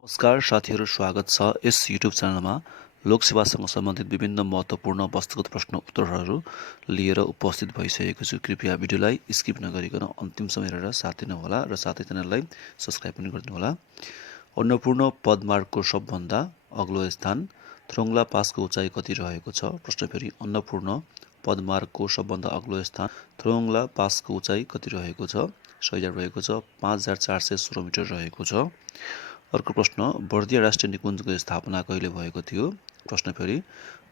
नमस्कार साथीहरू, स्वागत छ यस युट्युब च्यानलमा। लोकसेवासँग सम्बन्धित विभिन्न महत्त्वपूर्ण वस्तुगत प्रश्न उत्तरहरू लिएर उपस्थित भइसकेको छु। कृपया भिडियोलाई स्किप नगरिकन अन्तिमसम्म हेरेर साथ दिनुहोला र साथै च्यानललाई सब्स्क्राइब पनि गरिदिनुहोला। अन्नपूर्ण पदमार्गको सबभन्दा अग्लो स्थान थ्रोङ्ला पासको उचाइ कति रहेको छ? प्रश्न फेरि, अन्नपूर्ण पदमार्गको सबभन्दा अग्लो स्थान थ्रोङ्ला पासको उचाइ कति रहेको छ? सही जवाफ रहेको छ 5416 मिटर रहेको छ। अर्को प्रश्न, बर्दिया राष्ट्रिय निकुञ्जको स्थापना कहिले भएको थियो? प्रश्न फेरि,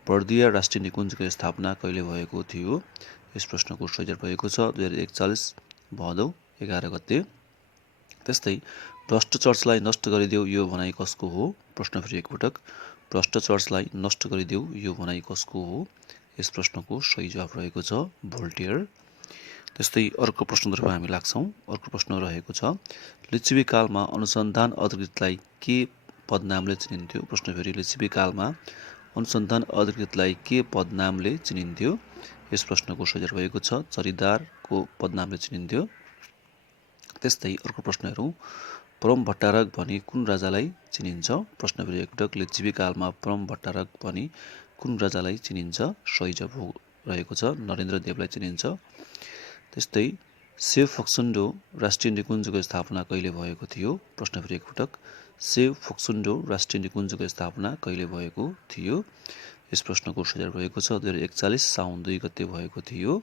बर्दिया राष्ट्रिय निकुञ्जको स्थापना कहिले भएको थियो? यस प्रश्नको सही जवाफ रहेको छ 2041 भदौ 11 गते। त्यस्तै, भ्रष्ट चर्चलाई नष्ट गरिदेऊ यो भनाइ कसको हो? प्रश्न फेरि एकपटक, भ्रष्ट चर्चलाई नष्ट गरिदेऊ यो भनाइ कसको हो? यस प्रश्नको सही जवाफ रहेको छ भोल्टेयर। त्यस्तै अर्को प्रश्नतर्फ हामी लाग्छौँ। अर्को प्रश्न रहेको छ, लिच्छवी कालमा अनुसन्धान अधिकृतलाई के पदनामले चिनिन्थ्यो? प्रश्न फेरि, लिच्छवी कालमा अनुसन्धान अधिकृतलाई के पदनामले चिनिन्थ्यो? यस प्रश्नको सही जवाफ रहेको छ चरीदारको पदनामले चिनिन्थ्यो। त्यस्तै अर्को प्रश्न हेरौँ, परम भट्टारक भनी कुन राजालाई चिनिन्छ? प्रश्न फेरि एकपटक, लिच्छवी कालमा परम भट्टारक भनी कुन राजालाई चिनिन्छ? सही जवाफ रहेको छ नरेन्द्र देवलाई चिनिन्छ। त्यस्तै, सेव फोक्सुन्डो राष्ट्रिय निकुञ्जको स्थापना कहिले भएको थियो? प्रश्न फेरि एकपटक, सेव फोक्सुन्डो राष्ट्रिय निकुञ्जको स्थापना कहिले भएको थियो? यस प्रश्नको सही जवाफ रहेको छ 2041 साउन 2 गते भएको थियो।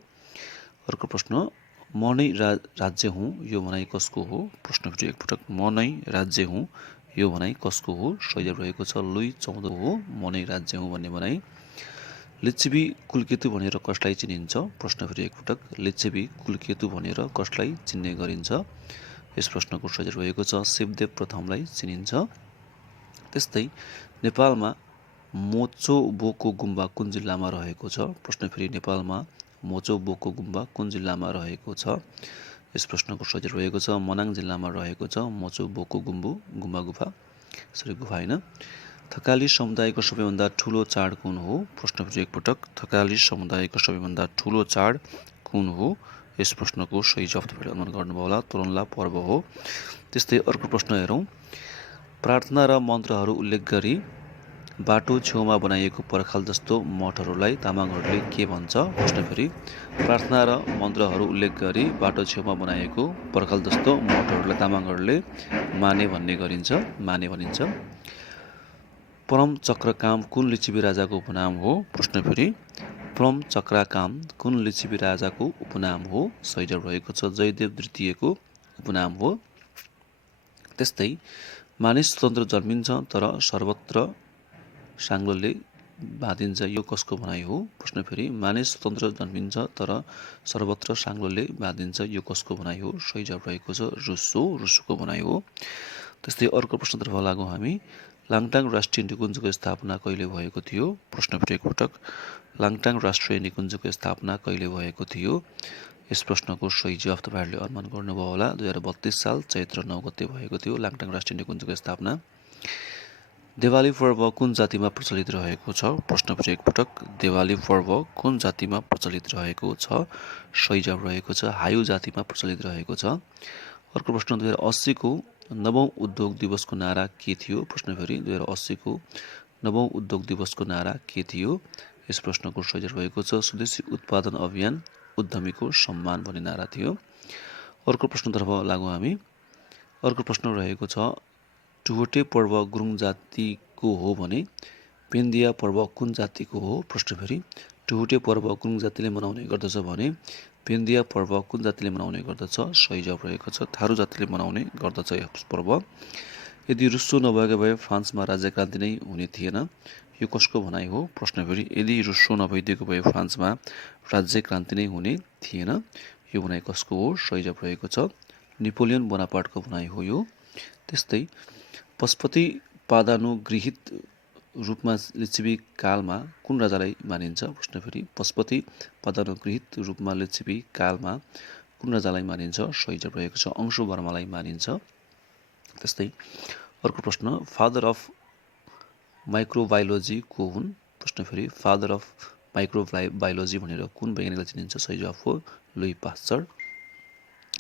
अर्को प्रश्न, म नै राज्य हुँ यो भनाइ कसको हो? प्रश्न फेरि एकपटक, म नै राज्य हुँ यो भनाइ कसको हो? सही जवाफ रहेको छ लुई 14 हो म नै राज्य हुँ भन्ने भनाइ। लिच्छवी कुलकेतु भनेर कसलाई चिनिन्छ? प्रश्न फेरि एकपटक, लिच्छवी कुलकेतु भनेर कसलाई चिन्ने गरिन्छ? यस प्रश्नको सही जवाफ रहेको छ शिवदेव प्रथमलाई चिनिन्छ। त्यस्तै, नेपालमा मोचोबोको गुम्बा कुन जिल्लामा रहेको छ? प्रश्न फेरि, नेपालमा मोचोबोको गुम्बा कुन जिल्लामा रहेको छ? यस प्रश्नको सही जवाफ रहेको छ मनाङ जिल्लामा रहेको छ मोचोबोको गुम्बा गुफा होइन। थकाली समुदायको सबैभन्दा ठुलो चाड कुन हो? प्रश्न फेरि एकपटक, थकाली समुदायको सबैभन्दा ठुलो चाड कुन हो? यस प्रश्नको सही जवाफ तपाईँले अनुमान गर्नुभयो होला तोरनला पर्व हो। त्यस्तै अर्को प्रश्न हेरौँ, प्रार्थना र मन्त्रहरू उल्लेख गरी बाटो छेउमा बनाइएको पर्खाल जस्तो मठहरूलाई तामाङहरूले के भन्छ? प्रश्न फेरि, प्रार्थना र मन्त्रहरू उल्लेख गरी बाटो छेउमा बनाइएको पर्खाल जस्तो मठहरूलाई तामाङहरूले माने भनिन्छ। परम चक्रकाम कुन लिच्छवी राजाको उपनाम हो? प्रश्न फेरि, परम चक्रकाम कुन लिच्छवी राजाको उपनाम हो? सही जवाफ रहेको छ जयदेव द्वितीयको उपनाम हो। त्यस्तै, मानिस स्वतन्त्र जन्मिन्छ तर सर्वत्र साङ्लोले बाँधिन्छ यो कसको भनाइ हो? प्रश्न फेरि, मानिस स्वतन्त्र जन्मिन्छ तर सर्वत्र साङ्लोले बाँधिन्छ यो कसको भनाइ हो? सही जवाफ रहेको छ रुसोको भनाइ हो। त्यस्तै अर्को प्रश्नतर्फ लागौँ हामी, लाङटाङ राष्ट्रिय निकुञ्जको स्थापना कहिले भएको थियो? प्रश्न फेरि एकपटक, लाङटाङ राष्ट्रिय निकुञ्जको स्थापना कहिले भएको थियो? यस प्रश्नको सही जवाफ तपाईँहरूले अनुमान गर्नुभयो होला 2032 साल चैत्र 9 गते भएको थियो लाङटाङ राष्ट्रिय निकुञ्जको स्थापना। देवाली पर्व कुन जातिमा प्रचलित रहेको छ? प्रश्न फेरि एकपटक, देवाली पर्व कुन जातिमा प्रचलित रहेको छ? सही जवाफ रहेको छ हायु जातिमा प्रचलित रहेको छ। अर्को प्रश्न, 2080 को 9औं उद्योग दिवसको नारा के थियो? प्रश्न फेरि, 2080 को 9औं उद्योग दिवसको नारा के थियो? यस प्रश्नको सही जवाफ रहेको छ स्वदेशी उत्पादन अभियान उद्यमीको सम्मान भन्ने नारा थियो। अर्को प्रश्नतर्फ लागौँ हामी। अर्को प्रश्न रहेको छ, टुहोटे पर्व गुरुङ जातिको हो भने पेन्दिया पर्व कुन जातिको हो? प्रश्न फेरि, टुहोटे पर्व गुरुङ जातिले मनाउने गर्दछ भने पेन्दिया पर्व कुन जातिले मनाउने गर्दछ? सही जवाफ रहेको छ थारू जातिले मनाउने गर्दछ यस पर्व। यदि रुसो नभएको भए फ्रान्समा राज्यक्रान्ति नै हुने थिएन यो कसको भनाइ हो? प्रश्न फेरि, यदि रुसो नभइदिएको भए फ्रान्समा राज्यक्रान्ति नै हुने थिएन यो भनाइ कसको हो? सही जवाफ रहेको छ नेपोलियन बोनापार्टको भनाइ हो यो। त्यस्तै, पशुपति पदानुगृहीत रूपमा लिच्छवी कालमा कुन राजालाई मानिन्छ? प्रश्न फेरि, पशुपति पदानुगृहीत रूपमा लिच्छवी कालमा कुन राजालाई मानिन्छ? सही जवाफ रहेको छ अंशुवर्मालाई मानिन्छ। त्यस्तै अर्को प्रश्न, फादर अफ माइक्रोबायोलोजी को हुन्? प्रश्न फेरि, फादर अफ माइक्रोबायोलोजी भनेर कुन वैज्ञानिकलाई चिनिन्छ? सही जवाफ हो लुई पास्चर।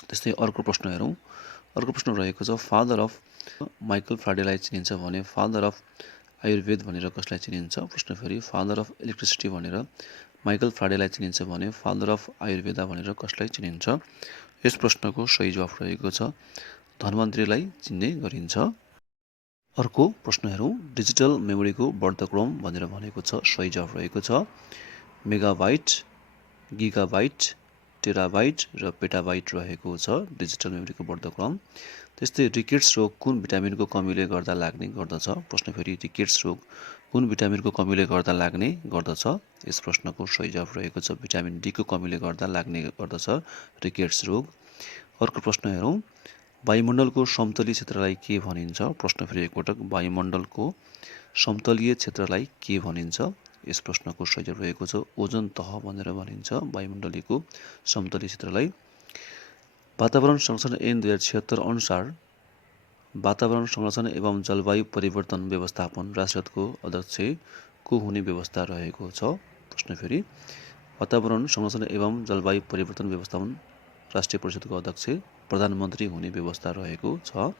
त्यस्तै अर्को प्रश्न हेरौँ। अर्को प्रश्न रहेको छ, फादर अफ माइकल फ्याराडेलाई चिनिन्छ भने फादर अफ आयुर्वेद भनेर कसलाई चिनिन्छ? प्रश्न फेरि फादर अफ इलेक्ट्रिसिटी भनेर माइकल फ्याराडेलाई चिनिन्छ भने फादर अफ आयुर्वेदा भनेर कसलाई चिनिन्छ? यस प्रश्नको सही जवाफ रहेको छ धन्वन्तरीलाई चिन्ने गरिन्छ। अर्को प्रश्न हेरौँ। डिजिटल मेमोरीको वर्धक्रम भनेर भनेको छ, सही जवाफ रहेको छ मेगाबाइट, गिगाबाइट, टेराबाइट र पेटाबाइट रहेको छ डिजिटल मेमोरीको वर्धक्रम। त्यस्तै रिकेट्स रोग कुन भिटामिनको कमीले गर्दा लाग्ने गर्दछ? प्रश्न फेरि रिकेट्स रोग कुन भिटामिनको कमीले गर्दा लाग्ने गर्दछ? यस प्रश्नको सही जवाफ रहेको छ भिटामिन डी को कमीले गर्दा लाग्ने गर्दछ रिकेट्स रोग। अर्को प्रश्न हेरौँ। वायुमण्डलको समतलीय क्षेत्रलाई के भनिन्छ? प्रश्न फेरि एकपटक वायुमण्डलको समतलीय क्षेत्रलाई के भनिन्छ? यस प्रश्नको सही जवाफ रहेको छ ओजोन तह भनेर भनिन्छ वायुमण्डलीयको समतलीय क्षेत्रलाई। वातावरण संरक्षण ऐन 2076 अनुसार वातावरण संरक्षण एवं जलवायु परिवर्तन व्यवस्थापन राष्ट्रको अध्यक्ष को हुने व्यवस्था रहेको छ? प्रश्न फेरि वातावरण संरक्षण एवं जलवायु परिवर्तन व्यवस्थापन राष्ट्रिय परिषदको अध्यक्ष प्रधानमन्त्री हुने व्यवस्था रहेको छ।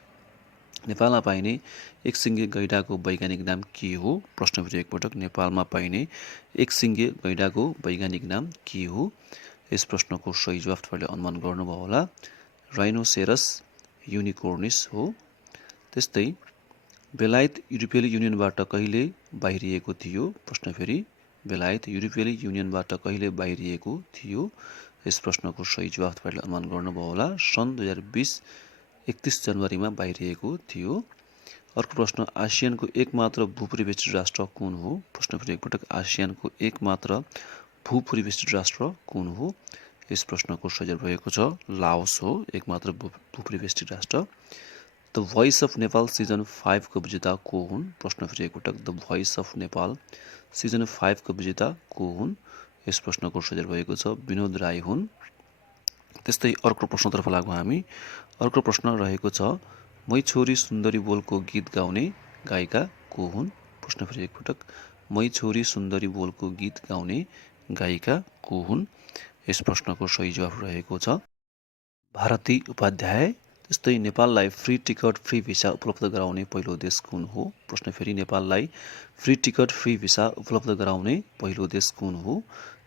नेपालमा पाइने एकसिङ्गे गैंडाको वैज्ञानिक नाम के हो? प्रश्न फेरि एकपटक नेपालमा पाइने एकसिङ्गे गैंडाको वैज्ञानिक नाम के हो? यस प्रश्नको सही जवाफ तपाईँले अनुमान गर्नुभयो होला राइनोसेरस युनिकोर्निस हो। त्यस्तै बेलायत युरोपियन युनियनबाट कहिले बाहिरिएको थियो? प्रश्न फेरि बेलायत युरोपियन युनियनबाट कहिले बाहिरिएको थियो? यस प्रश्नको सही जवाफ तपाईँले अनुमान गर्नुभयो होला सन् 2020 31 जनवरीमा बाहिरिएको थियो। अर्को प्रश्न आसियानको एकमात्र भूपरिवेष्टित राष्ट्र कुन हो? प्रश्न फेरि एकपटक आसियानको एकमात्र भूपरिवेष्टित राष्ट्र कुन हो? यस प्रश्नको सही जवाफ रहेको छ लाओस हो एकमात्र भूपरिवेष्टित राष्ट्र। The voice of Nepal season 5 को विजेता को हुन्? प्रश्न फेरि एकपटक the voice of Nepal season 5 को विजेता को हुन्? यस प्रश्नको सही जवाफ रहेको छ विनोद राई हुन्। त्यस्तै अर्को प्रश्नतर्फ लागौँ हामी। अर्को प्रश्न रहेको छ मै छोरी सुन्दरी बोलको गीत गाउने गायिका को हुन्? प्रश्न फेरि एकपटक मै छोरी सुन्दरी बोलको गीत गाउने गायिका को हुन्? यस प्रश्नको सही जवाफ रहेको छ भारती उपाध्याय। त्यस्तै नेपाललाई फ्री टिकट फ्री भिसा उपलब्ध गराउने पहिलो देश कुन हो? प्रश्न फेरि नेपाललाई फ्री टिकट फ्री भिसा उपलब्ध गराउने पहिलो देश कुन हो?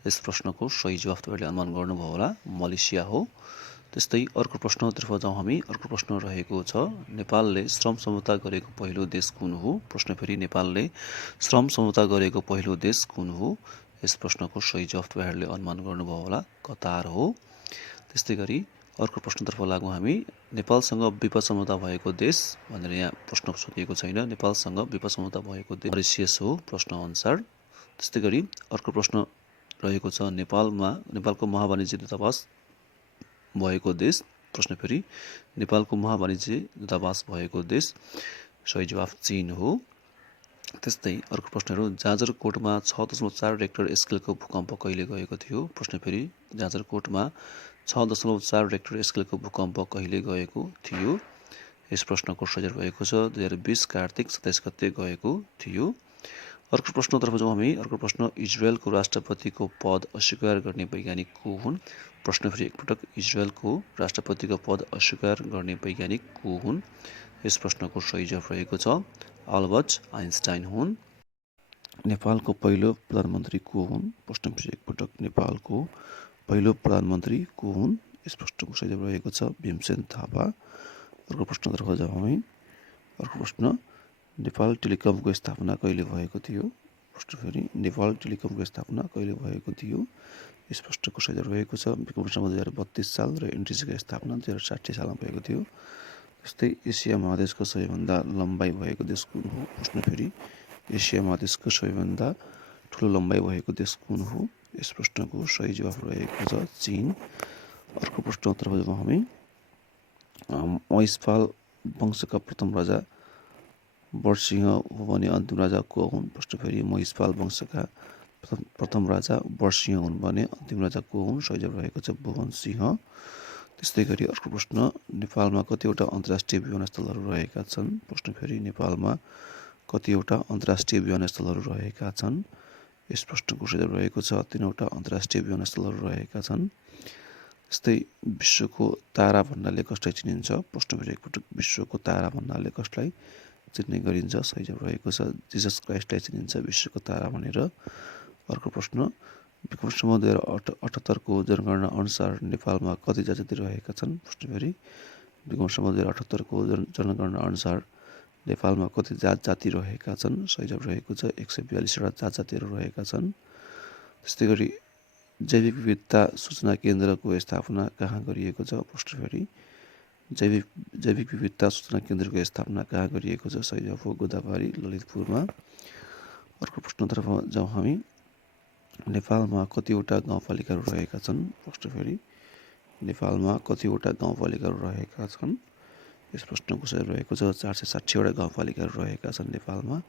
यस प्रश्नको सही जवाफ तपाईँले अनुमान गर्नुभयो होला मलेसिया हो। त्यस्तै अर्को प्रश्नतर्फ जाउँ हामी। अर्को प्रश्न रहेको छ नेपालले श्रम समझौता गरेको पहिलो देश कुन हो? प्रश्न फेरि नेपालले श्रम समझौता गरेको पहिलो देश कुन हो? यस प्रश्नको सही जवाफ तपाईँहरूले अनुमान गर्नुभयो होला कतार हो। त्यस्तै गरी अर्को प्रश्नतर्फ लागौँ हामी। नेपालसँग विपद समझौता भएको देश भनेर यहाँ प्रश्न सोधिएको छैन। नेपालसँग विपद समझौता भएको देश मरिसियस हो प्रश्न अनुसार। त्यस्तै गरी अर्को प्रश्न रहेको छ नेपालको महावाणिज्य दूतावास भएको देश? प्रश्न फेरि नेपालको महावाणिज्य दूतावास भएको देश सही जवाफ चीन हो। त्यस्तै अर्को प्रश्नहरू जाजरकोटमा 6.4 रेक्टर स्केलको भूकम्प कहिले गएको थियो? प्रश्न फेरि जाजरकोटमा 6.4 रेक्टर स्केलको भूकम्प कहिले गएको थियो? यस प्रश्नको सही जवाफ रहेको छ 2020 कार्तिक 27 गते गएको थियो। अर्को प्रश्नतर्फ जाउँ हामी। अर्को प्रश्न इजरायलको राष्ट्रपतिको पद अस्वीकार गर्ने वैज्ञानिक को हुन्? प्रश्न फेरि एकपटक इजरायलको राष्ट्रपतिको पद अस्वीकार गर्ने वैज्ञानिक को हुन्? यस प्रश्नको सही जवाफ रहेको छ अल्बर्ट आइन्स्टाइन हुन्। नेपालको पहिलो प्रधानमन्त्री को हुन्? प्रश्न फेरि एकपटक नेपालको पहिलो प्रधानमन्त्री को हुन्? यस प्रश्नको सही जवाफ रहेको छ भीमसेन थापा। अर्को प्रश्नतर्फ जाउँ हामी। अर्को प्रश्न नेपाल टेलिकमको स्थापना कहिले भएको थियो? प्रश्न फेरि नेपाल टेलिकमको स्थापना कहिले भएको थियो? यस प्रश्नको सही जवाफ रहेको छ विक्रम 2032 साल र एनटिसीको स्थापना 2060 सालमा भएको थियो। त्यस्तै एसिया महादेशको सबैभन्दा लम्बाइ भएको देश कुन हो? प्रश्न फेरि एसिया महादेशको सबैभन्दा ठुलो लम्बाइ भएको देश कुन हो? यस प्रश्नको सही जवाफ रहेको छ चीन। अर्को प्रश्नतर्फ जाउँ हामी। महिषपाल वंशका प्रथम राजा बरसिंह हो भने अन्तिम राजा को हुन्? प्रश्न फेरि महिषपाल वंशका प्रथम राजा बरसिंह हुन् भने अन्तिम राजा को हुन्? सही जवाफ रहेको छ भुवन सिंह। त्यस्तै गरी अर्को प्रश्न नेपालमा कतिवटा अन्तर्राष्ट्रिय विमानस्थलहरू रहेका छन्? प्रश्न फेरि नेपालमा कतिवटा अन्तर्राष्ट्रिय विमानस्थलहरू रहेका छन्? यस प्रश्नको सही जवाफ रहेको छ 3वटा अन्तर्राष्ट्रिय विमानस्थलहरू रहेका छन्। यस्तै विश्वको तारा भन्नाले कसलाई चिनिन्छ? प्रश्न फेरि एकपटक, विश्वको तारा भन्नाले कसलाई चिन्ने गरिन्छ? सही जवाफ रहेको छ जिसस क्राइस्टलाई चिनिन्छ विश्वको तारा भनेर। अर्को प्रश्न, विक्रम सम्वत 2078 को जनगणना अनुसार नेपालमा कति जाति रहेका छन्? प्रश्न फेरि, विक्रम सम्वत 2078 को जनगणना अनुसार नेपालमा कति जाति रहेका छन्? सही जवाफ रहेको छ 142वटा जातिहरू रहेका छन्। त्यस्तै गरी जैविक विविधता सूचना केन्द्रको स्थापना कहाँ गरिएको छ? प्रश्न फेरि, जैविक विविधता सूचना केन्द्रको स्थापना कहाँ गरिएको छ? सही जवाफ हो गोदावरी ललितपुरमा। अर्को प्रश्नतर्फ जाउँ हामी, नेपालमा कतिवटा गाउँपालिकाहरू रहेका छन्? प्रश्न फेरि, नेपालमा कतिवटा गाउँपालिकाहरू रहेका छन्? यस प्रश्नको सही रहेको छ 460वटा गाउँपालिकाहरू रहेका छन् नेपालमा।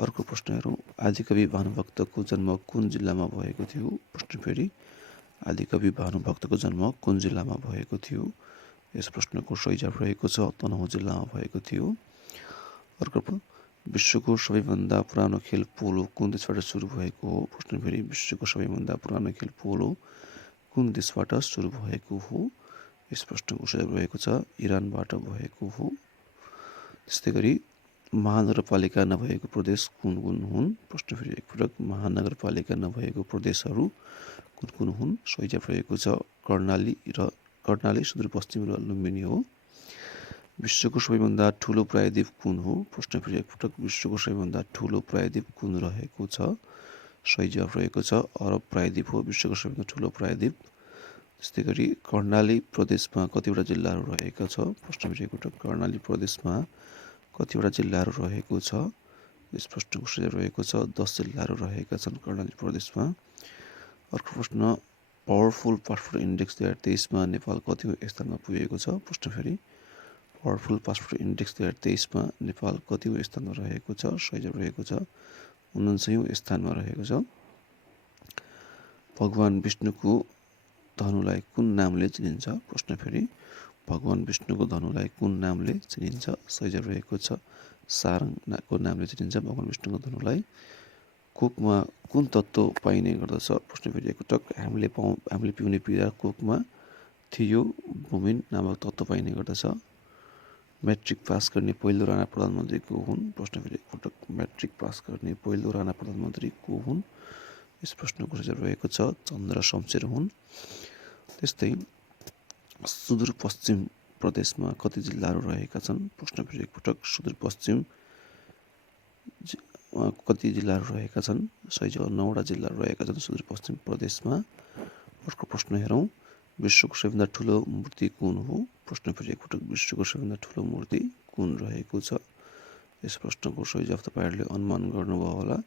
अर्को प्रश्न हेरौँ, आदिकवि भानुभक्तको जन्म कुन जिल्लामा भएको थियो? प्रश्न फेरि, आदिकवि भानुभक्तको जन्म कुन जिल्लामा भएको थियो? यस प्रश्नको सही जवाफ रहेको छ तनहुँ जिल्लामा भएको थियो। अर्को, विश्वको सबैभन्दा पुरानो खेल पोलो कुन देशबाट सुरु भएको हो? प्रश्न फेरि, विश्वको सबैभन्दा पुरानो खेल पोलो कुन देशबाट सुरु भएको हो? यस प्रश्नको सही रहेको छ इरानबाट भएको हो। त्यस्तै गरी महानगरपालिका नभएको प्रदेश कुन कुन हुन्? प्रश्न फेरि एकपटक, महानगरपालिका नभएको प्रदेशहरू कुन कुन हुन्? सही जवाफ रहेको छ कर्णाली सुदूरपश्चिम र लुम्बिनी हो। विश्वको सबैभन्दा ठुलो प्रायद्वीप कुन हो? प्रश्न फेरि एकपटक, विश्वको सबैभन्दा ठुलो प्रायद्वीप कुन रहेको छ? सही जवाफ रहेको छ अरब प्रायद्वीप हो विश्वको सबैभन्दा ठुलो प्रायद्वीप। त्यस्तै गरी कर्णाली प्रदेशमा कतिवटा जिल्लाहरू रहेको छ? प्रश्न फेरि एकपटक, कर्णाली प्रदेशमा कतिवटा जिल्लाहरू रहेको छ? यस प्रश्नको सही रहेको छ 10 जिल्लाहरू रहेका छन् कर्णाली प्रदेशमा। अर्को प्रश्न, पावरफुल पासपोर्ट इन्डेक्स 2023मा नेपाल कतिको स्थानमा पुगेको छ? प्रश्न फेरि, पावरफुल पासपोर्ट इन्डेक्स 2023मा नेपाल कतिको स्थानमा रहेको छ? सही जवाफ रहेको छ 49औं स्थानमा रहेको छ। भगवान विष्णुको धनुलाई कुन नामले चिनिन्छ? प्रश्न फेरि, भगवान विष्णुको धनुलाई कुन नामले चिनिन्छ? सही जवाफ रहेको छ सारङको नामले चिनिन्छ भगवान विष्णुको धनुलाई। कोकमा कुन तत्त्व पाइने गर्दछ? प्रश्न फेरि एकपटक, हामीले पिउने पीडा कोकमा थियोब्रोमिन नामक तत्त्व पाइने गर्दछ। मैट्रिक पास गर्ने पहिलो राणा प्रधानमन्त्री को हुन्? प्रश्न फेरि एकपटक, मैट्रिक पास गर्ने पहिलो राणा प्रधानमन्त्री को हुन्? यस प्रश्नको सही रहेको छ चन्द्र शमशेर हुन्। त्यस्तै सुदूरपश्चिम प्रदेशमा कति जिल्लाहरू रहेका छन्? प्रश्न फेरि एकपटक, सुदूरपश्चिम कति जिल्लाहरू रहेका छन्? सही जवाफ 9वटा जिल्लाहरू रहेका छन् सुदूरपश्चिम प्रदेशमा। अर्को प्रश्न हेरौँ, विश्वको सबैभन्दा ठुलो मूर्ति कुन हो? प्रश्न फेरि एकपटक, विश्वको सबैभन्दा ठुलो मूर्ति कुन रहेको छ? यस प्रश्नको सही जवाफ तपाईँहरूले अनुमान गर्नुभयो होला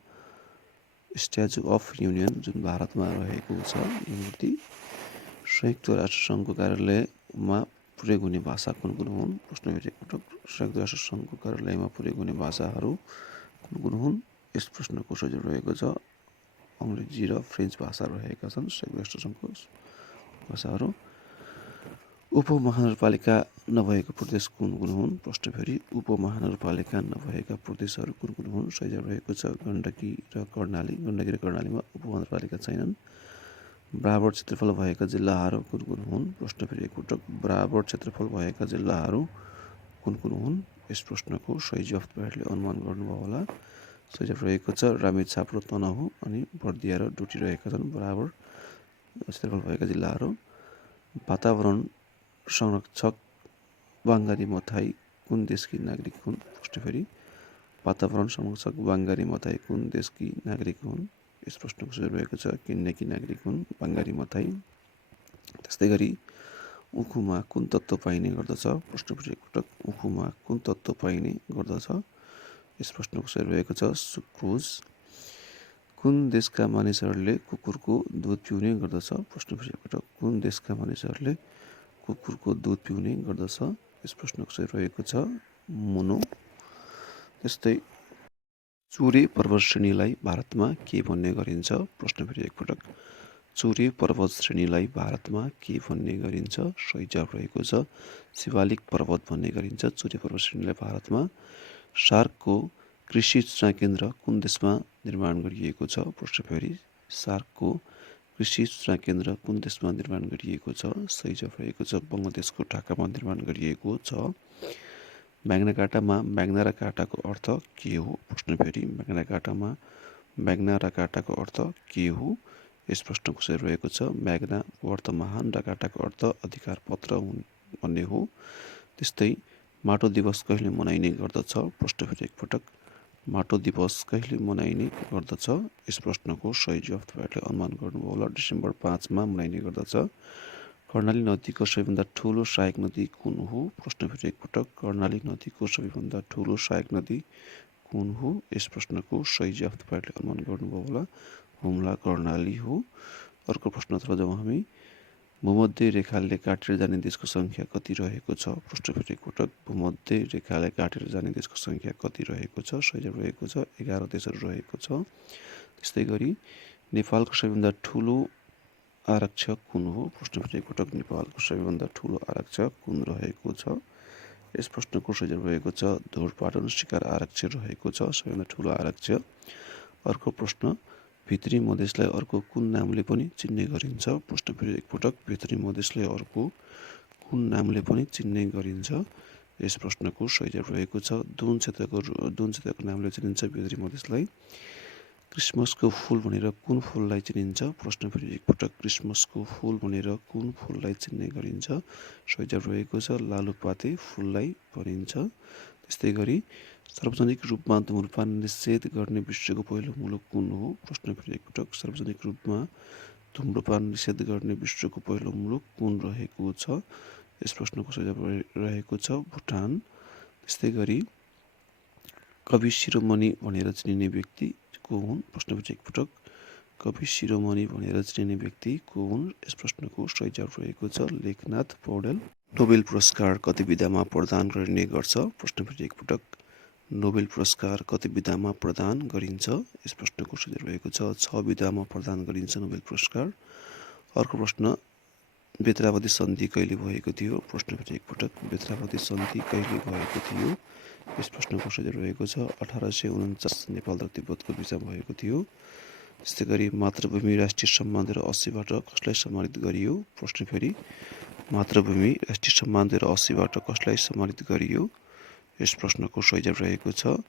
स्ट्याचु अफ युनियन जुन भारतमा रहेको छ यो मूर्ति। संयुक्त राष्ट्र सङ्घको कार्यालयमा प्रयोग हुने भाषा कुन कुन हुन्? प्रश्न फेरि एकपटक, संयुक्त राष्ट्र सङ्घको कार्यालयमा प्रयोग हुने भाषाहरू कुन कुन हुन्? यस प्रश्नको सही रहेको छ अङ्ग्रेजी र फ्रेन्च भाषा रहेका छन् संयुक्त राष्ट्र सङ्घको भाषाहरू। उपमहानगरपालिका नभएको प्रदेश कुन कुन हुन्? प्रश्न फेरि, उपमहानगरपालिका नभएका प्रदेशहरू कुन कुन हुन्? सही जवाफ रहेको छ गण्डकी र कर्णालीमा उपमहानगरपालिका छैनन्। बराबर क्षेत्रफल भएका जिल्लाहरू कुन कुन हुन्? प्रश्न फेरि एकपटक, बराबर क्षेत्रफल भएका जिल्लाहरू कुन कुन हुन्? यस प्रश्नको सही जवाफ तपाईँहरूले अनुमान गर्नुभयो होला सही जवाफ रहेको छ रामेछाप र तनहुँ अनि बर्दिया र डोटी रहेका छन् बराबर क्षेत्रफल भएका जिल्लाहरू। वातावरण संरक्षक वाङ्गारी मथाई कुन देशकी नागरिक हुन्? प्रश्न फेरि, वातावरण संरक्षक वाङ्गारी मथाई कुन देशकी नागरिक हुन्? यस प्रश्नको सही रहेको छ केन्याकी नागरिक हुन् वाङ्गारी मथाई। त्यस्तै गरी उखुमा कुन तत्त्व पाइने गर्दछ? प्रश्न फेरि एकपटक, उखुमा कुन तत्त्व पाइने गर्दछ? यस प्रश्नको सही रहेको छ सुक्रोज। कुन देशका मानिसहरूले कुकुरको दुध पिउने गर्दछ? प्रश्न फेरि एकपटक, कुन देशका मानिसहरूले कुकुरको दुध पिउने गर्दछ? यस प्रश्नको सही रहेको छ मोनो। त्यस्तै चुरे पर्वत श्रेणीलाई भारतमा के भन्ने गरिन्छ? प्रश्न फेरि एकपटक, चुरे पर्वत श्रेणीलाई भारतमा के भन्ने गरिन्छ? सही जवाफ रहेको छ शिवालिक पर्वत भन्ने गरिन्छ चुरे पर्वत श्रेणीलाई भारतमा। सार्कको कृषि सूचना केन्द्र कुन देशमा निर्माण गरिएको छ? प्रश्न फेरि, सार्कको कृषि सूचना केन्द्र कुन देशमा निर्माण गरिएको छ? सही जवाफ रहेको छ बङ्गलादेशको ढाकामा निर्माण गरिएको छ। म्याग्नाकाटामा म्याग्ना र काटाको अर्थ के हो? प्रश्न फेरि म्याग्नाकाटामा म्याग्ना र काटाको अर्थ के हो? यस प्रश्नको सही रहेको छ म्याग्नाको अर्थ महान र काटाको अर्थ अधिकार पत्र भन्ने हो। त्यस्तै माटो दिवस कहिले मनाइने गर्दछ? प्रश्न फेरि एकपटक माटो दिवस कहिले मनाइने गर्दछ? यस प्रश्नको सही जवाफ तपाईँहरूले अनुमान गर्नुभयो होला। डिसेम्बर 5 मा मनाइने गर्दछ। कर्णाली नदीको सबैभन्दा ठुलो सहायक नदी कुन हो? प्रश्न फेरि एकपटक कर्णाली नदीको सबैभन्दा ठुलो सहायक नदी कुन हो? यस प्रश्नको सही जवाफ तपाईँहरूले अनुमान गर्नुभयो होला हुम्ला कर्णाली हो। अर्को प्रश्नतर्फ जब हामी भूमध्य रेखाले काटेर जाने देशको सङ्ख्या कति रहेको छ? प्रश्न फेरि एकपटक भूमध्य रेखाले काटेर जाने देशको सङ्ख्या कति रहेको छ? सही जवाफ रहेको छ 11 देशहरू रहेको छ। त्यस्तै गरी नेपालको सबैभन्दा ठुलो आरक्षक कुन हो? प्रश्न फेरि एकपटक नेपालको सबैभन्दा ठुलो आरक्षक कुन रहेको छ? यस प्रश्नको सही जवाफ रहेको छ धुरपाटन शिकार आरक्षक रहेको छ सबैभन्दा ठुलो आरक्षक। अर्को प्रश्न भित्री मधेसलाई अर्को कुन नामले पनि चिन्ने गरिन्छ? प्रश्न फेरि एकपटक भित्री मधेसलाई अर्को कुन नामले पनि चिन्ने गरिन्छ? यस प्रश्नको सही जवाफ रहेको छ दुन क्षेत्रको नामले चिनिन्छ भित्री मधेसलाई। क्रिसमसको फुल भनेर कुन फुललाई चिनिन्छ? प्रश्न फेरि एकपटक क्रिसमसको फुल भनेर कुन फुललाई चिन्ने गरिन्छ? सही जवाफ रहेको छ लालुपाते फुललाई भनिन्छ। त्यस्तै गरी सार्वजनिक रूपमा धुम्रपान निषेध गर्ने विश्वको पहिलो मुलुक कुन हो? प्रश्न फेरि एकपटक सार्वजनिक रूपमा धुम्रपान निषेध गर्ने विश्वको पहिलो मुलुक कुन रहेको छ? यस प्रश्नको सही जवाफ रहेको छ भुटान। त्यस्तै गरी कवि शिरोमणि भनेर चिनिने व्यक्ति को हुन्? प्रश्न फेरि एकपटक कवि शिरोमणि भनेर चिनिने व्यक्ति को हुन्? यस प्रश्नको सही जवाफ रहेको छ लेखनाथ पौडेल। नोबेल पुरस्कार कति विधामा प्रदान गरिने गर्छ? प्रश्न फेरि एकपटक नोबेल पुरस्कार कति विधामा प्रदान गरिन्छ? यस प्रश्नको सही जवाफ रहेको छ 6 विधामा प्रदान गरिन्छ नोबेल पुरस्कार। अर्को प्रश्न बेतरावती सन्धि कहिले भएको थियो? प्रश्न फेरि एकपटक बेतरावती सन्धि कहिले भएको थियो? यस प्रश्नको सही जवाफ रहेको छ 1849 नेपाल र तिब्बतको बिचमा भएको थियो। त्यस्तै गरी मातृभूमि राष्ट्रिय सम्मान 2080बाट कसलाई सम्मानित गरियो? प्रश्न फेरि मातृभूमि राष्ट्रिय सम्मान 2080बाट कसलाई सम्मानित गरियो? यस प्रश्नको सही जवाफ रहेको छ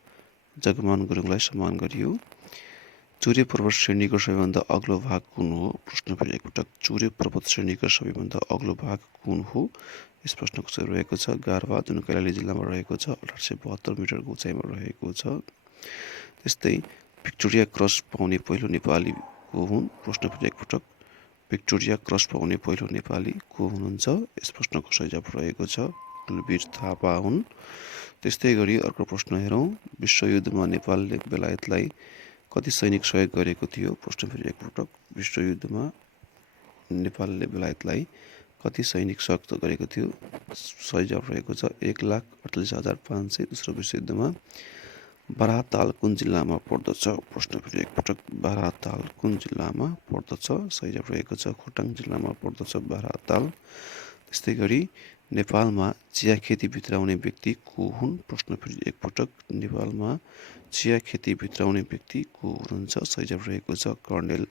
जगमान गुरुङलाई सम्मान गरियो। चुरे पर्वत श्रेणीको सबैभन्दा अग्लो भाग कुन हो? प्रश्न फेरि एकपटक चुरे पर्वत श्रेणीको सबैभन्दा अग्लो भाग कुन हो? यस प्रश्नको सही रहेको छ गारवा जुन कैलाली जिल्लामा रहेको छ 1872 मिटरको उचाइमा रहेको छ। त्यस्तै भिक्टोरिया क्रस पाउने पहिलो नेपाली को हुन्? प्रश्न फेरि एकपटक भिक्टोरिया क्रस पाउने पहिलो नेपाली को हुनुहुन्छ? यस प्रश्नको सही जवाफ रहेको छ कुलवीर थापा हुन्। त्यस्तै गरी अर्को प्रश्न हेरौँ विश्वयुद्धमा नेपालले बेलायतलाई कति सैनिक सहयोग गरेको थियो? प्रश्न फेरि एकपटक विश्वयुद्धमा नेपालले बेलायतलाई कति सैनिक सहयोग गरेको थियो? सही जवाफ रहेको छ 1,48,500। दोस्रो विश्वयुद्धमा बाराताल कुन जिल्लामा पर्दछ? प्रश्न फेरि एकपटक बाराताल कुन जिल्लामा पर्दछ? सही जवाफ रहेको छ खोटाङ जिल्लामा पर्दछ बाराताल। त्यस्तै गरी नेपालमा चिया खेती भित्राउने व्यक्ति को हुन्? प्रश्न फेरि एकपटक नेपालमा चिया खेती भित्राउने व्यक्ति को हुनुहुन्छ? सही जवाफ रहेको छ कर्णेल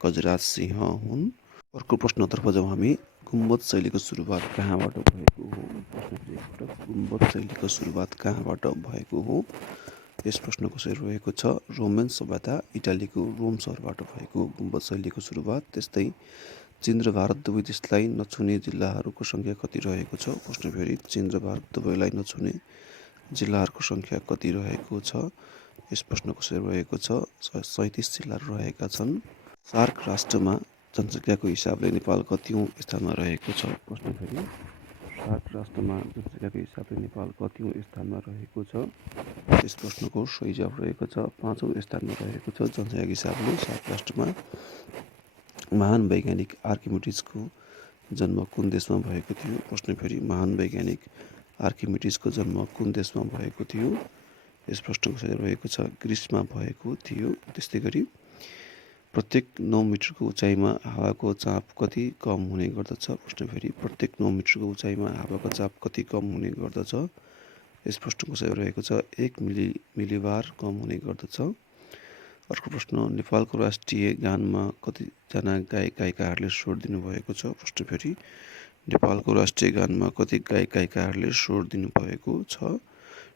गजराज सिंह हुन्। अर्को प्रश्नतर्फ जब हामी गुम्बद शैलीको सुरुवात कहाँबाट भएको हो? प्रश्न फेरि एकपटक गुम्बद शैलीको सुरुवात कहाँबाट भएको हो? यस प्रश्नको सही रहेको छ रोमन सभ्यता इटालीको रोम सहरबाट भएको गुम्बद शैलीको सुरुवात। त्यस्तै चीन र भारत दुवै देशलाई नछुने जिल्लाहरूको सङ्ख्या कति रहेको छ? प्रश्न फेरि चीन र भारत दुवैलाई नछुने जिल्लाहरूको सङ्ख्या कति रहेको छ? यस प्रश्नको सही रहेको छ 37 जिल्लाहरू रहेका छन्। सार्क राष्ट्रमा जनसङ्ख्याको हिसाबले नेपाल कतिौँ स्थानमा रहेको छ? प्रश्न फेरि सार्क राष्ट्रमा जनसङ्ख्याको हिसाबले नेपाल कतिौँ स्थानमा रहेको छ? यस प्रश्नको सही जवाफ रहेको छ 5औँ स्थानमा रहेको छ जनसङ्ख्याको हिसाबले सार्क राष्ट्रमा। महान वैज्ञानिक आर्किमिडिजको जन्म कुन देशमा भएको थियो? प्रश्न फेरि महान वैज्ञानिक आर्किमिडिजको जन्म कुन देशमा भएको थियो? यस प्रश्नको सही रहेको छ ग्रिसमा भएको थियो। त्यस्तै गरी प्रत्येक 9 मिटरको उचाइमा हावाको चाप कति कम हुने गर्दछ? प्रश्न फेरि प्रत्येक 9 मिटरको उचाइमा हावाको चाप कति कम हुने गर्दछ? यस प्रश्नको सही रहेको छ 1 मिलिबार कम हुने गर्दछ। अर्को प्रश्न, नेपालको राष्ट्रिय गानमा कतिजना गायक गायिकाहरूले स्वर दिनुभएको छ? प्रश्न फेरि, नेपालको राष्ट्रिय गानमा कति गायक गायिकाहरूले स्वर दिनुभएको छ?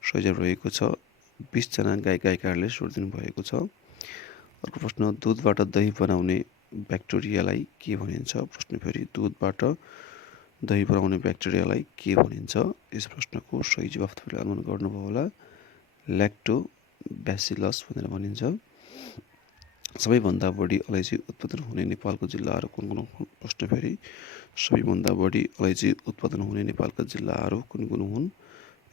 सही जवाफ रहेको छ 20 जना गायक गायिकाहरूले स्वर दिनुभएको छ। अर्को प्रश्न, दुधबाट दही बनाउने ब्याक्टेरियालाई के भनिन्छ? प्रश्न फेरि, दुधबाट दही बनाउने ब्याक्टेरियालाई के भनिन्छ? यस प्रश्नको सही जवाफ तपाईँले अनुमान गर्नुभयो होला, ल्याक्टोब्यासिलस भनेर भनिन्छ। सबैभन्दा बढी अलैँची उत्पादन हुने नेपालको जिल्लाहरू कुन कुन हुन्? प्रश्न फेरि, सबैभन्दा बढी अलैँची उत्पादन हुने नेपालका जिल्लाहरू कुन कुन हुन्?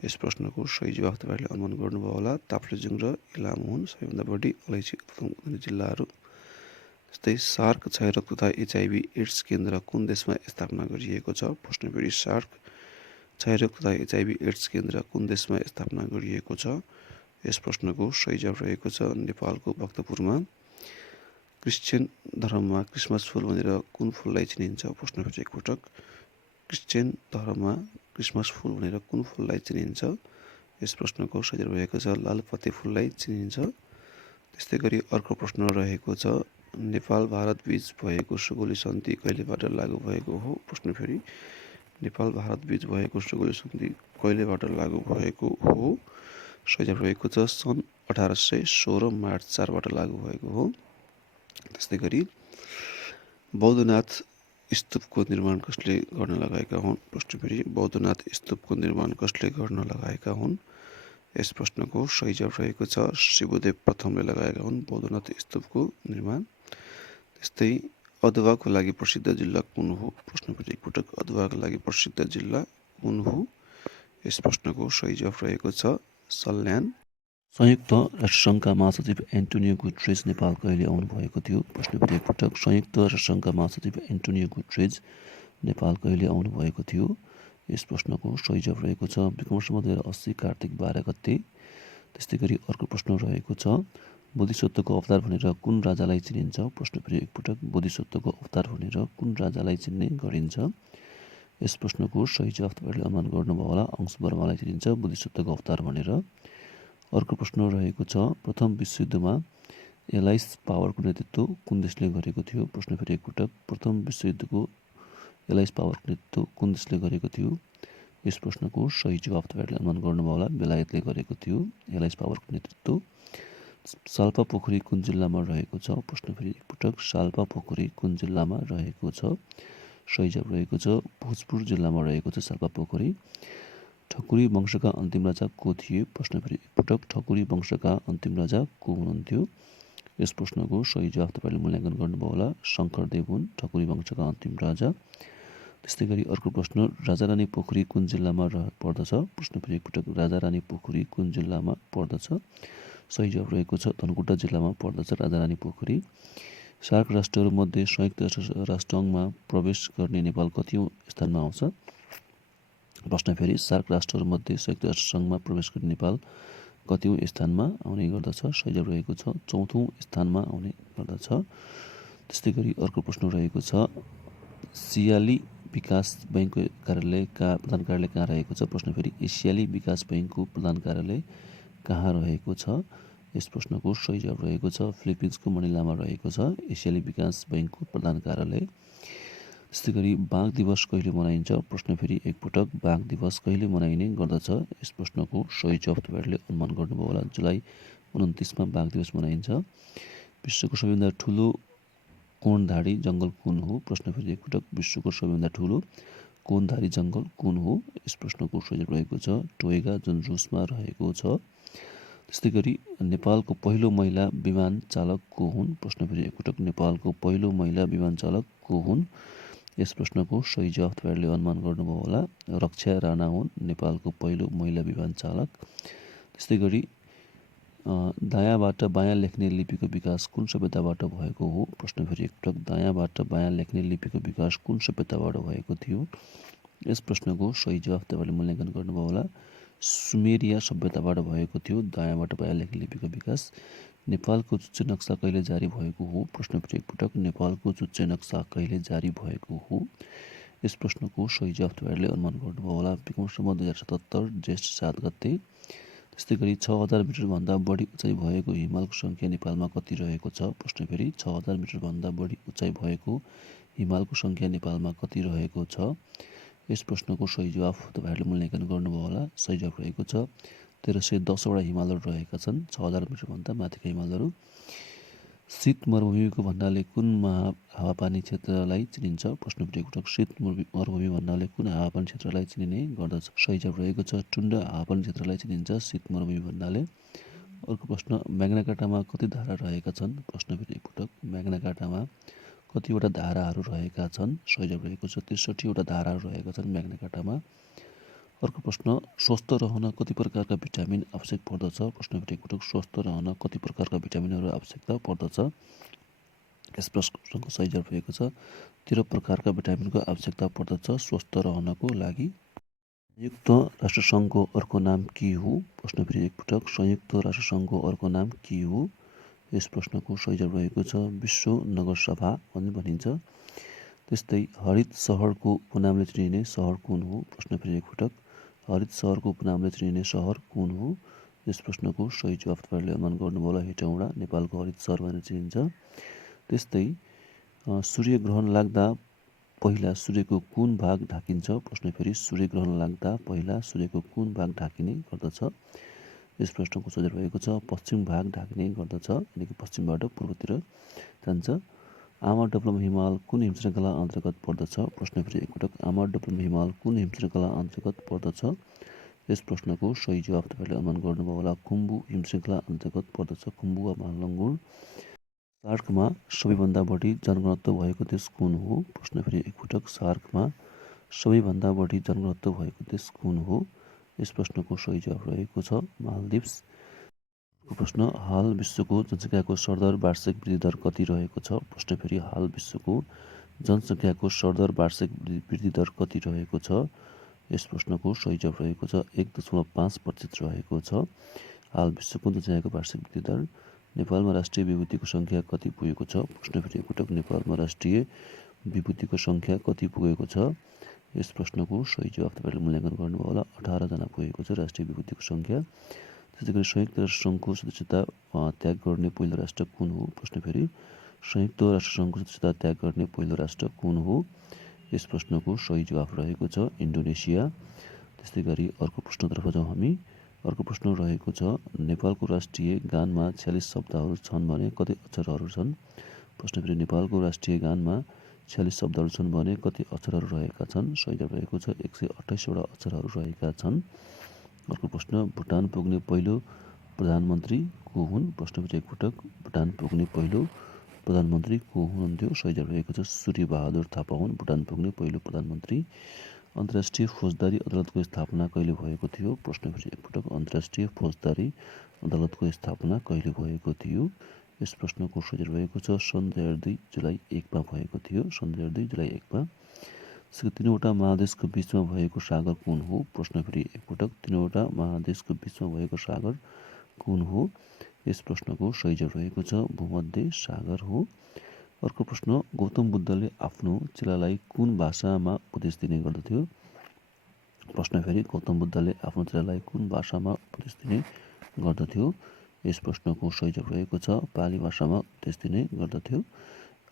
यस प्रश्नको सही जवाफ तपाईँहरूले अनुमान गर्नुभयो होला, ताप्लेजुङ र इलाम हुन् सबैभन्दा बढी अलैँची उत्पादन हुने जिल्लाहरू। जस्तै सार्क क्षयरोग तथा HIV एड्स केन्द्र कुन देशमा स्थापना गरिएको छ? प्रश्न फेरि, सार्क क्षयरोग तथा HIV एड्स केन्द्र कुन देशमा स्थापना गरिएको छ? यस प्रश्नको सही जवाफ रहेको छ नेपालको भक्तपुरमा। क्रिश्चियन धर्ममा क्रिसमस फुल भनेर कुन फुललाई चिनिन्छ? प्रश्न फेरि एकपटक, क्रिश्चियन धर्ममा क्रिसमस फुल भनेर कुन फुललाई चिनिन्छ? यस प्रश्नको सही जवाफ रहेको छ लालुपाते फुललाई चिनिन्छ। त्यस्तै गरी अर्को प्रश्न रहेको छ, नेपाल भारत बीच भएको सुगौली सन्धि कहिलेबाट लागू भएको हो? प्रश्न फेरि, नेपाल भारत बीच भएको सुगौली सन्धि कहिलेबाट लागू भएको हो? सही जवाफ रहेको छ सन् 1816 मार्च 4बाट लागू भएको हो। त्यस्तै गरी बौद्धनाथ स्तूपको निर्माण कसले गर्न लगाएका हुन्? प्रश्न फेरि, बौद्धनाथ स्तूपको निर्माण कसले गर्न लगाएका हुन्? यस प्रश्नको सही जवाफ रहेको छ शिवदेव प्रथमले लगाएका हुन् बौद्धनाथ स्तूपको निर्माण। त्यस्तै अदुवाको लागि प्रसिद्ध जिल्ला कुन हो? प्रश्न फेरि एकपटक, अदुवाको लागि प्रसिद्ध जिल्ला कुन हो? यस प्रश्नको सही जवाफ रहेको छ सल्यान। संयुक्त राष्ट्रसङ्घका महासचिव एन्टोनियो गुटेरेस नेपाल कहिले आउनुभएको थियो? प्रश्न फेरि एकपटक, संयुक्त राष्ट्रसङ्घका महासचिव एन्टोनियो गुटेरेस नेपाल कहिले आउनुभएको थियो? यस प्रश्नको सही जवाफ रहेको छ विक्रम सम्वत 2080 कार्तिक 12 गते। त्यस्तै गरी अर्को प्रश्न रहेको छ, बोधिसत्वको अवतार भनेर कुन राजालाई चिनिन्छ? प्रश्न फेरि एकपटक, बोधिसत्वको अवतार भनेर कुन राजालाई चिन्ने गरिन्छ? यस प्रश्नको सही जवाफ तपाईँहरूले अनुमान गर्नुभयो होला, अंशवर्मालाई चिनिन्छ बोधिसत्वको अवतार भनेर। अर्को प्रश्न रहेको छ, प्रथम विश्वयुद्धमा एलाइस पावरको नेतृत्व कुन देशले गरेको थियो? प्रश्न फेरि एकपटक, प्रथम विश्वयुद्धको एलाइस पावरको नेतृत्व कुन देशले गरेको थियो? यस प्रश्नको सही जवाफ तपाईँहरूले अनुमान गर्नुभयो होला, बेलायतले गरेको थियो एलाइस पावरको नेतृत्व। साल्पा पोखरी कुन जिल्लामा रहेको छ? प्रश्न फेरि एकपटक, साल्पा पोखरी कुन जिल्लामा रहेको छ? सही जवाफ रहेको छ भोजपुर जिल्लामा रहेको छ साल्पा पोखरी। ठकुरी वंशका अन्तिम राजा को थिए? प्रश्न फेरि एकपटक, ठकुरी वंशका अन्तिम राजा को हुनुहुन्थ्यो? यस प्रश्नको सही जवाफ तपाईँले मूल्याङ्कन गर्नुभयो होला, शङ्करदेव हुन् ठकुरी वंशका अन्तिम राजा। त्यस्तै गरी अर्को प्रश्न, राजारानी पोखरी कुन जिल्लामा पर्दछ? प्रश्न फेरि एकपटक, राजारानी पोखरी कुन जिल्लामा पर्दछ? सही जवाफ रहेको छ धनकुटा जिल्लामा पर्दछ राजारानी पोखरी। सार्क राष्ट्रहरूमध्ये संयुक्त राष्ट्रसङ्घमा प्रवेश गर्ने नेपाल कतिौँ स्थानमा आउँछ? प्रश्न फेरि, सार्क राष्ट्रहरूमध्ये संयुक्त राष्ट्रसङ्घमा प्रवेश गर्ने नेपाल कतिौँ स्थानमा आउने गर्दछ? सही जवाफ रहेको छ चौथौँ स्थानमा आउने गर्दछ। त्यस्तै गरी अर्को प्रश्न रहेको छ, एसियाली विकास बैङ्कको प्रधान कार्यालय कहाँ रहेको छ? प्रश्न फेरि, एसियाली विकास बैङ्कको प्रधान कार्यालय कहाँ रहेको छ? यस प्रश्नको सही जवाफ रहेको छ फिलिपिन्सको मनिलामा रहेको छ एसियाली विकास बैङ्कको प्रधान कार्यालय। त्यस्तै गरी बाघ दिवस कहिले मनाइन्छ? प्रश्न फेरि एकपटक, बाघ दिवस कहिले मनाइने गर्दछ? यस प्रश्नको सही जवाफ तपाईँहरूले अनुमान गर्नुभयो होला, जुलाई 29मा बाघ दिवस मनाइन्छ। विश्वको सबैभन्दा ठुलो कोणधारी जङ्गल कुन हो? प्रश्न फेरि एकपटक, विश्वको सबैभन्दा ठुलो कोणधारी जङ्गल कुन हो? यस प्रश्नको सही जवाफ रहेको छ टोइगा, जुन रुसमा रहेको छ। त्यस्तै गरी नेपालको पहिलो महिला विमान चालक को हुन्? प्रश्न फेरि एकपटक, नेपालको पहिलो महिला विमान चालक को हुन्? यस प्रश्नको सही जवाफ तपाईँहरूले अनुमान गर्नुभयो होला, रक्षा राणा हुन् नेपालको पहिलो महिला विमान चालक। त्यस्तै गरी दायाँबाट बायाँ लेख्ने लिपिको विकास कुन सभ्यताबाट भएको हो? प्रश्न फेरि एकपटक, दायाँबाट बायाँ लेख्ने लिपिको विकास कुन सभ्यताबाट भएको थियो? यस प्रश्नको सही जवाफ तपाईँले मूल्याङ्कन गर्नुभयो होला, सुमेरिया सभ्यताबाट भएको थियो दायाँबाट बायाँ लेख्ने लिपिको विकास। नेपालको चुच्चे नक्सा कहिले जारी भएको हो? प्रश्न फेरि एकपटक, नेपालको चुच्चे नक्सा कहिले जारी भएको हो? यस प्रश्नको सही जवाफ तपाईँहरूले अनुमान गर्नुभयो होला, विक्रम सम्वत 2077 ज्येष्ठ 7 गते। त्यस्तै गरी 6000 मिटरभन्दा बढी उचाइ भएको हिमालको सङ्ख्या नेपालमा कति रहेको छ? प्रश्न फेरि 6000 मिटरभन्दा बढी उचाइ भएको हिमालको सङ्ख्या नेपालमा कति रहेको छ? यस प्रश्नको सही जवाफ तपाईँहरूले मूल्याङ्कन गर्नुभयो होला। सही जवाफ रहेको छ 1310वटा हिमालहरू रहेका छन् 6000 मिटरभन्दा माथिका हिमालहरू। शीत मरुभूमिको भन्नाले कुन हावापानी क्षेत्रलाई चिनिन्छ? प्रश्न पटक शीत मरुभूमि भन्नाले कुन हावापानी क्षेत्रलाई चिनिने गर्दछ? सही जवाफ रहेको छ टुन्ड हावापानी क्षेत्रलाई चिनिन्छ शीत मरुभूमि भन्नाले। अर्को प्रश्न म्याग्नाकाटामा कति धारा रहेका छन्? प्रश्न फेरि एकपटक म्याग्नाकाटामा कतिवटा धाराहरू रहेका छन्? सही जवाफ रहेको छ 63वटा धाराहरू रहेका छन् म्याग्नाकाटामा। अर्को प्रश्न स्वस्थ रहन कति प्रकारका भिटामिन आवश्यक पर्दछ? प्रश्न फेरि एकपटक स्वस्थ रहन कति प्रकारका भिटामिनहरू आवश्यकता पर्दछ? यस प्रश्नको सही जवाफ रहेको छ 13 प्रकारका भिटामिनको आवश्यकता पर्दछ स्वस्थ रहनको लागि। संयुक्त राष्ट्रसङ्घको अर्को नाम के हो? प्रश्न फेरि एकपटक संयुक्त राष्ट्रसङ्घको अर्को नाम के हो? यस प्रश्नको सही जवाफ रहेको छ विश्व नगरसभा भनिन्छ। त्यस्तै हरित सहरको उपनामले चिनिने सहर कुन हो? प्रश्न फेरि एकपटक हरित सहरको उपनामले चिनिने सहर कुन हो? यस प्रश्नको सही जवाफ तपाईँहरूले अनुमान गर्नुभयो होला हेटौँडा नेपालको हरित सहर भनेर चिनिन्छ। त्यस्तै सूर्यग्रहण लाग्दा पहिला सूर्यको कुन भाग ढाकिन्छ? प्रश्न फेरि सूर्यग्रहण लाग्दा पहिला सूर्यको कुन भाग ढाकिने गर्दछ? यस प्रश्नको सही रहेको छ पश्चिम भाग ढाकिने गर्दछ यानि कि पश्चिमबाट पूर्वतिर जान्छ। आमा डबलम हिमाल कुन हिमश्रृङ्खला अन्तर्गत पर्दछ? प्रश्न फेरि एकपटक आमा डबलम हिमाल कुन हिमश्रृङ्खला अन्तर्गत पर्दछ? यस प्रश्नको सही जवाफ तपाईँहरूले अनुमान गर्नुभयो होला खुम्बु हिमश्रृङ्खला अन्तर्गत पर्दछ खुम्बु वा महालङ्गुर। सार्कमा सबैभन्दा बढी जनघनत्व भएको देश कुन हो? प्रश्न फेरि एकपटक सार्कमा सबैभन्दा बढी जनघनत्व भएको देश कुन हो? यस प्रश्नको सही जवाफ रहेको छ मालदिभ्स। प्रश्न हाल विश्वको जनसङ्ख्याको सरदर वार्षिक वृद्धि दर कति रहेको छ? प्रश्न फेरि हाल विश्वको जनसङ्ख्याको सरदर वार्षिक वृद्धि दर कति रहेको छ? यस प्रश्नको सही जवाफ रहेको छ 1.5% रहेको छ हाल विश्वको जनसङ्ख्याको वार्षिक वृद्धि दर। नेपालमा राष्ट्रिय विभूतिको सङ्ख्या कति पुगेको छ? प्रश्न फेरि एकपटक नेपालमा राष्ट्रिय विभूतिको सङ्ख्या कति पुगेको छ? यस प्रश्नको सही जवाफ तपाईँहरूले मूल्याङ्कन गर्नुभयो होला 18 जना पुगेको छ राष्ट्रिय विभूतिको सङ्ख्या। त्यसै गरी संयुक्त राष्ट्रसङ्घको सदस्यता त्याग गर्ने पहिलो राष्ट्र कुन हो? प्रश्न फेरि संयुक्त राष्ट्रसङ्घको सदस्यता त्याग गर्ने पहिलो राष्ट्र कुन हो? यस प्रश्नको सही जवाफ रहेको छ इन्डोनेसिया। त्यस्तै गरी अर्को प्रश्नतर्फ जाउँ हामी। अर्को प्रश्न रहेको छ नेपालको राष्ट्रिय गानमा 46 शब्दहरू छन् भने कति अक्षरहरू छन्? प्रश्न फेरि नेपालको राष्ट्रिय गानमा 46 शब्दहरू छन् भने कति अक्षरहरू रहेका छन्? सही जवाफ रहेको छ 128वटा अक्षरहरू रहेका छन्। अर्को प्रश्न भुटान पुग्ने पहिलो प्रधानमन्त्री को हुन्? प्रश्न फेरि एकपटक भुटान पुग्ने पहिलो प्रधानमन्त्री को हुनुहुन्थ्यो? सही जवाफ रहेको छ सूर्यबहादुर थापा हुन् भुटान पुग्ने पहिलो प्रधानमन्त्री। अन्तर्राष्ट्रिय फौजदारी अदालतको स्थापना कहिले भएको थियो? प्रश्न फेरि एकपटक अन्तर्राष्ट्रिय फौजदारी अदालतको स्थापना कहिले भएको थियो? यस प्रश्नको सही रहेको छ सन् 2002 जुलाई 1मा भएको थियो सन् 2002 जुलाई 1मा। तीनवटा महादेशको बिचमा भएको सागर कुन हो? प्रश्न फेरि एकपटक तीनवटा महादेशको बिचमा भएको सागर कुन हो? यस प्रश्नको सही जवाफ रहेको छ भूमध्य सागर हो। अर्को प्रश्न गौतम बुद्धले आफ्नो चेलालाई कुन भाषामा उपदेश दिने गर्दथ्यो? प्रश्न फेरि गौतम बुद्धले आफ्नो चेलालाई कुन भाषामा उपदेश दिने गर्दथ्यो? यस प्रश्नको सही जवाफ रहेको छ पाली भाषामा उपदेश दिने गर्दथ्यो।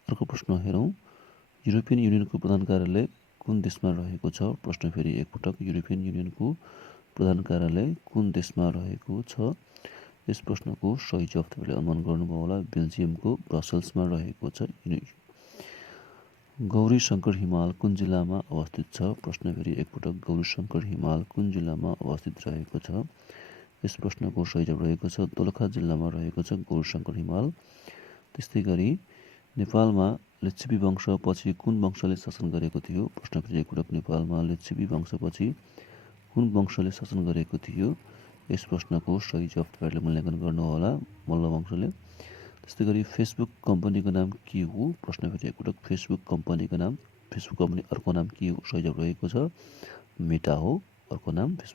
अर्को प्रश्न हेरौँ युरोपियन युनियनको प्रधान कार्यालय कुन देशमा रहेको छ? प्रश्न फेरि एकपटक युरोपियन युनियनको प्रधान कार्यालय कुन देशमा रहेको छ? यस प्रश्नको सही जवाफ तपाईँले अनुमान गर्नुभयो होला बेल्जियमको ब्रसल्समा रहेको छ। गौरी शङ्कर हिमाल कुन जिल्लामा अवस्थित छ? प्रश्न फेरि एकपटक गौरी शङ्कर हिमाल कुन जिल्लामा अवस्थित रहेको छ? यस प्रश्नको सही जवाफ रहेको छ दोलखा जिल्लामा रहेको छ गौरी शङ्कर हिमाल। त्यस्तै गरी नेपालमा लिच्छवी वंशपछि कुन वंशले शासन गरेको थियो? प्रश्न फेरि एकपटक नेपालमा लिच्छवी वंशपछि कुन वंशले शासन गरेको थियो? यस प्रश्नको सही जवाफ तपाईँहरूले मूल्याङ्कन गर्नुहोला मल्ल वंशले। त्यस्तै गरी फेसबुक कम्पनीको नाम के हो? प्रश्न फेरि एकपटक फेसबुक कम्पनी अर्को नाम के हो? सही जवाफ रहेको छ मेटा हो अर्को नाम फेसबुक